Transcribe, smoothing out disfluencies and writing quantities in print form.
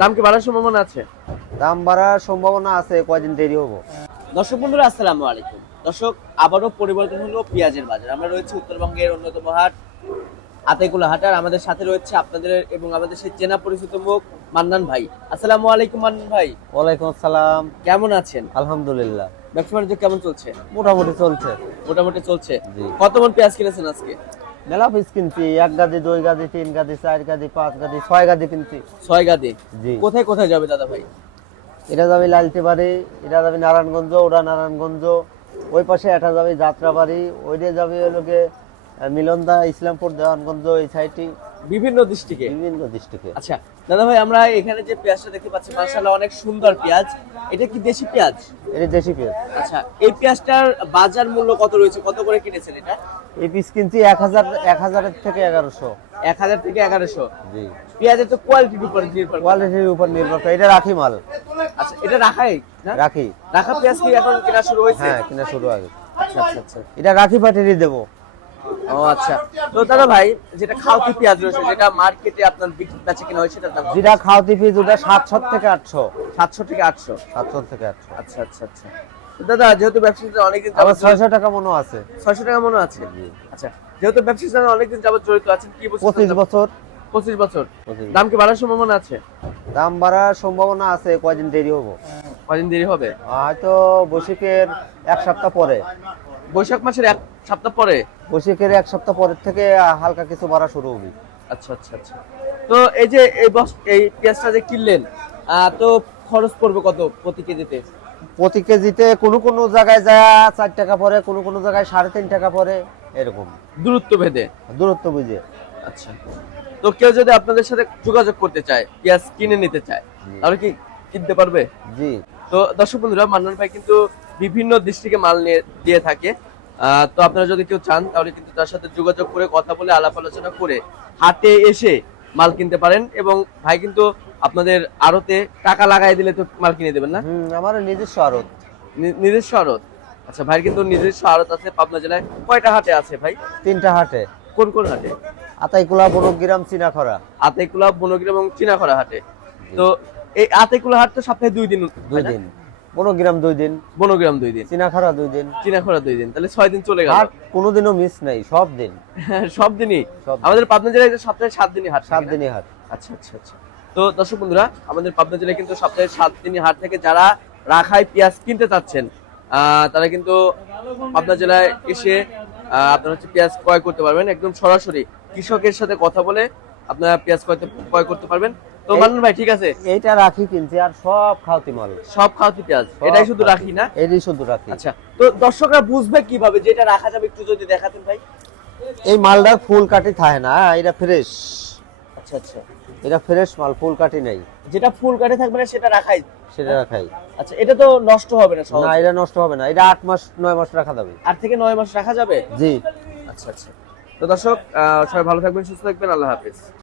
দাম কি বাড়ার সম্ভাবনা আছে? দাম বাড়ার সম্ভাবনা আছে, কয়দিন দেরি হবো। দর্শক বন্ধুরা আসসালামু আলাইকুম। দর্শক, আবারও পরিবর্তন হলো পেঁয়াজের বাজার। আমরা রয়েছে উত্তরবঙ্গের অন্যতম হাট আতাইকুলা হাট, আর আমাদের সাথে রয়েছে আপনাদের এবং আমাদের সেই চেনা পরিচিত মুখ মান্নান ভাই। আসসালামু আলাইকুম মান্নান ভাই। ওয়ালাইকুম আসসালাম। কেমন আছেন? আলহামদুলিল্লাহ, ব্যবসা বাণিজ্য কেমন চলছে? মোটামুটি চলছে। মোটামুটি চলছে। জি। কত মন পেঁয়াজ কিনেছেন আজকে? মেলা পিস কিনছি, 1 গাদি 2 গাদি 3 গাদি 4 গাদি 5 গাদি 6 গাদি কিনছি। 6 গাদি। জি। কোথায় কোথায় যাবে দাদা ভাই? এটা যাবে লালটিবাড়ি, এটা যাবে নারায়ণগঞ্জ, ওটা নারায়ণগঞ্জ, ওই পাশে এটা যাবে যাত্রাবাড়ি, ওইটা যাবে হলোকে মিলনদা, ইসলামপুর, দেওয়ানগঞ্জ, এই সাইডে বিভিন্ন ডিস্ট্রিক্টে। বিভিন্ন ডিস্ট্রিক্টে। আচ্ছা দাদা ভাই, আমরা এখানে যে পেঁয়াজটা দেখতে পাচ্ছি মাশাআল্লাহ অনেক সুন্দর পেঁয়াজ। এটা কি দেশি পেঁয়াজ? এটা দেশি পেঁয়াজ। আচ্ছা, এই পেঁয়াজটার বাজার মূল্য কত রয়েছে? কত করে কিনেছেন এটা? এই পিস কিনছি 1000 থেকে 1100। 1000 থেকে 1100। জি। পেঁয়াজের তো কোয়ালিটির উপর নির্ভর করে। কোয়ালিটির উপর নির্ভর করে, এটা রাখি মাল। আচ্ছা, এটা রাখাই না? রাখি। রাখা পেঁয়াজ কি এখন কেনা শুরু হয়েছে? হ্যাঁ, কিনা শুরু আগে। আচ্ছা আচ্ছা আচ্ছা। এটা রাখি পাঠিয়ে দেবো। ও আচ্ছা। তো দাদা ভাই, যেটা খাওয়াতি পেঁয়াজ রয়েছে, যেটা মার্কেটে আপনার বিক্রি বেচা কিনা হয়, সেটার দাম কত? যেটা খাওয়াতি পিস ওটা 700 থেকে 800। 700 থেকে 800। 700 থেকে 800। আচ্ছা আচ্ছা আচ্ছা। তো দাদা, যেহেতু ব্যবসাটা অনেকদিন আবার যাবত 600 টাকা মনে আছে। 600 টাকা মনে আছে। জি। আচ্ছা, যেহেতু ব্যবসার সাথে অনেকদিন যাবত জড়িত আছেন, কি বলছেন? 25 বছর। 25 বছর। 25 দাম কি বাড়ার সম্ভাবনা আছে? দাম বাড়ার সম্ভাবনা আছে, কয়দিন দেরি হবো। কদিন দেরি হবে? হয়তো বৈশাখের 1 সপ্তাহ পরে। বৈশাখ মাসের 1 সপ্তাহ পরে। বৈশাখের 1 সপ্তাহ পরের থেকে হালকা কিছু বাড়া শুরু হবে। আচ্ছা আচ্ছা আচ্ছা। তো এই যে এই পেঁয়াজটা যে কিনলেন, তো খরচ পড়বে কত প্রতি কেজিতে? প্রতি কেজিতে কোনো কোনো জায়গায় যায় 4 টাকা পরে, কোনো কোনো জায়গায় 3.5 টাকা পরে, এরকম দূরত্ব ভেদে। দূরত্ব বুঝে। আচ্ছা। তো কেউ যদি আপনাদের সাথে যোগাযোগ করতে চায়, পেঁয়াজ কিনে নিতে চায়, তাহলে কি কিনতে পারবে? জি। তো দর্শক বন্ধুরা, মান্নান ভাই কিন্তু বিভিন্ন ডিস্ট্রিক্টে মাল নিয়ে দিয়ে থাকে। তো আপনারা যদি কেউ চান, তাহলে কিন্তু তার সাথে যোগাযোগ করে কথা বলে আলাপ আলোচনা করে হাটে এসে মাল কিনতে পারেন। এবং ভাই কিন্তু আপনাদের আড়তে টাকা লাগাই দিলে তো মাল কিনে দেবেন না? আমার নিজস্ব আড়ত। নিজস্ব আড়ত। আচ্ছা, ভাই কিন্তু নিজস্ব আড়ত আছে পাবনা জেলায়। কয়টা হাটে আছে ভাই? 3টা হাটে। কোন কোন হাটে? আতাইকুলা, বনগ্রাম, চিনাখরা। আতাইকুলা, বনগ্রাম এবং চিনাখরা হাটে। তো এই আতাইকুলা হাট তো সপ্তাহে 2 দিন। 2 দিন। বনগ্রাম 2 দিন। বনগ্রাম 2 দিন। চিনাখরা 2 দিন। চিনাখরা 2 দিন। তাহলে 6 দিন চলে গেল। হাট কোনোদিনও মিস নাই, সব দিন। সব দিনই। সব দিন। আমাদের পাবনা জেলায় সপ্তাহে 7 দিনই হাট। 7 দিনই হাট। আচ্ছা আচ্ছা আচ্ছা। তো দর্শক বন্ধুরা, আমাদের পাবনা জেলায় কিন্তু সপ্তাহে 7 দিনই হাট থেকে যারা রাখায় পেঁয়াজ কিনতে চাচ্ছেন, তারা কিন্তু পাবনা জেলায় এসে আপনারা হচ্ছে পেঁয়াজ ক্রয় করতে পারবেন। একদম সরাসরি কৃষকের সাথে কথা বলে আপনারা পেঁয়াজ ক্রয় করতে পারবেন। তো মান্নান ভাই, ঠিক আছে, এইটা রাখি কিনছি, আর সব খাওয়াতি মাল। সব খাওয়াতি পেঁয়াজ, এটাই শুধু রাখি না? এটাই শুধু রাখি। আচ্ছা, তো দর্শকরা বুঝবে কিভাবে যে এটা রাখা যাবে? একটু যদি দেখাতেন ভাই। এই মালটার ফুল কাটি থাকে না, এটা ফ্রেশ। আচ্ছা আচ্ছা। এটা ফ্রেশ মাল, ফুল কাটি নাই। যেটা ফুল কাটে থাকবে না সেটা রাখাই। সেটা রাখাই। আচ্ছা, এটা তো নষ্ট হবে না সহজে? না, এটা নষ্ট হবে না, এটা 8 মাস 9 মাস রাখা যাবে। 8 থেকে 9 মাস রাখা যাবে? জি। আচ্ছা আচ্ছা। তো দর্শক, সবাই ভালো থাকবেন, সুস্থ থাকবেন, আল্লাহ হাফেজ।